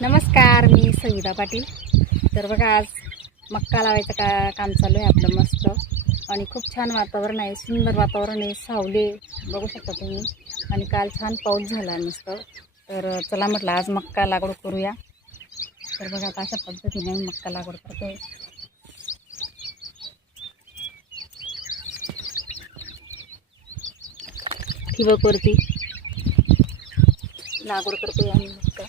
नमस्कार, मी संगीता पाटील. तर बघा, आज मक्का लावायचं काम चालू आहे आपलं मस्त. आणि खूप छान वातावरण आहे, सुंदर वातावरण आहे, सावली बघू शकता तुम्ही. आणि काल छान पाऊस झाला मस्त. तर चला म्हटलं आज मक्का लागवड करूया. तर बघा, आता अशा पद्धतीने मी मक्का लागवड करतोय. ठिबकवरती लागवड करतोय आम्ही मक्का.